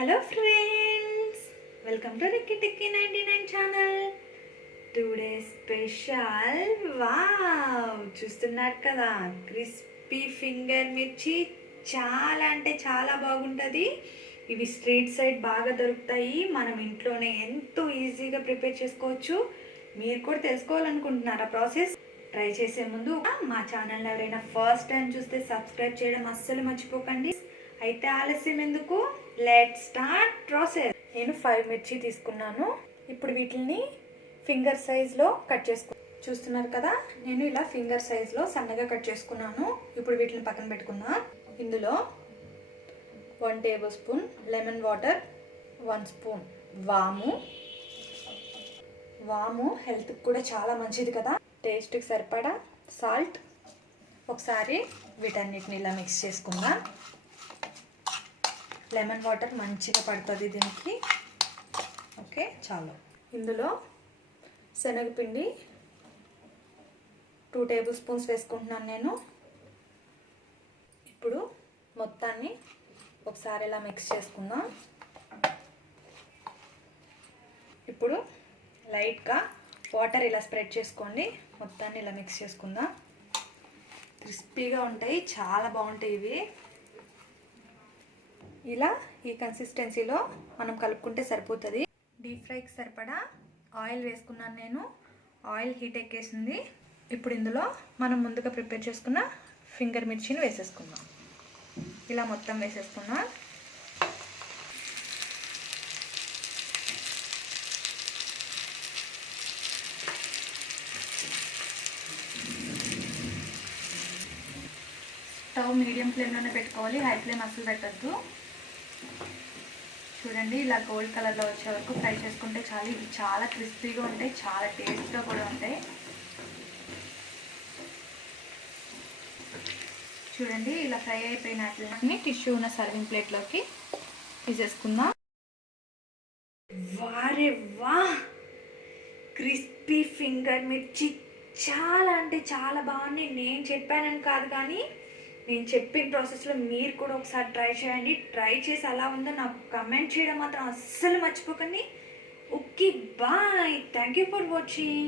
Hello friends, welcome to Ricky Tikki 99 channel. Today special wow చూస్తున్నారు కదా, crispy finger మిర్చి. చాలా అంటే చాలా బాగుంటుంది. ఇవి స్ట్రీట్ సైడ్ బాగా దొరుకుతాయి. మనం ఇంట్లోనే ఎంతో ఈజీగా ప్రిపేర్ చేసుకోవచ్చు. మీరు కూడా తెలుసుకోవాలనుకుంటున్నారా ప్రాసెస్? ట్రై చేసే ముందు మా ఛానల్ ఎవరైనా ఫస్ట్ టైం చూస్తే సబ్స్క్రైబ్ చేయడం అస్సలు మర్చిపోకండి. అయితే ఆలస్యం ఎందుకు, లెట్ స్టార్ట్ ప్రాసెస్. నేను 5 మిర్చి తీసుకున్నాను. ఇప్పుడు వీటిని ఫింగర్ సైజ్లో కట్ చూస్తున్నారు కదా, నేను ఇలా ఫింగర్ సైజ్లో సన్నగా కట్ చేసుకున్నాను. ఇప్పుడు వీటిని పక్కన పెట్టుకున్నా. ఇందులో 1 table spoon lemon water, 1 spoon వాము హెల్త్కి కూడా చాలా మంచిది కదా. టేస్ట్కి సరిపడా సాల్ట్. ఒకసారి వీటన్నిటిని ఇలా మిక్స్ చేసుకుందాం. లెమన్ వాటర్ మంచిగా పడుతుంది దీనికి. ఓకే, చాలు. ఇందులో శనగపిండి 2 టేబుల్ స్పూన్స్ వేసుకుంటున్నాను నేను. ఇప్పుడు మొత్తాన్ని ఒకసారి ఇలా మిక్స్ చేసుకుందాం. ఇప్పుడు లైట్గా వాటర్ ఇలా స్ప్రెడ్ చేసుకోండి. మొత్తాన్ని ఇలా మిక్స్ చేసుకుందాం. క్రిస్పీగా ఉంటాయి, చాలా బాగుంటాయి ఇవి. ఇలా ఈ కన్సిస్టెన్సీలో మనం కలుపుకుంటే సరిపోతుంది. డీప్ ఫ్రైకి సరిపడా ఆయిల్ వేసుకున్నాను నేను. ఆయిల్ హీట్ ఎక్కేసింది. ఇప్పుడు ఇందులో మనం ముందుగా ప్రిపేర్ చేసుకున్న ఫింగర్ మిర్చిని వేసేసుకుందాం. ఇలా మొత్తం వేసేసుకున్నాం. స్టవ్ మీడియం ఫ్లేమ్లోనే పెట్టుకోవాలి, హై ఫ్లేమ్ అసలు పెట్టద్దు. చూడండి, ఇలా గోల్డ్ కలర్లో వచ్చే వరకు ఫ్రై చేసుకుంటే చాలు. ఇవి చాలా క్రిస్పీగా ఉంటాయి, చాలా టేస్ట్గా కూడా ఉంటాయి. చూడండి, ఇలా ఫ్రై అయిపోయినట్లన్నీ టిష్యూ ఉన్న సర్వింగ్ ప్లేట్లోకి తీసేసుకుందాం. వారే వా, క్రిస్పీ ఫింగర్ మిర్చి చాలా అంటే చాలా బాగుంది. నేను చెప్పానని కాదు, కానీ నేను చెప్పిన ప్రాసెస్లో మీరు కూడా ఒకసారి ట్రై చేయండి. ట్రై చేసి అలా ఉందో నాకు కమెంట్ చేయడం మాత్రం అస్సలు మర్చిపోకండి. Okay, bye. Thank you for watching.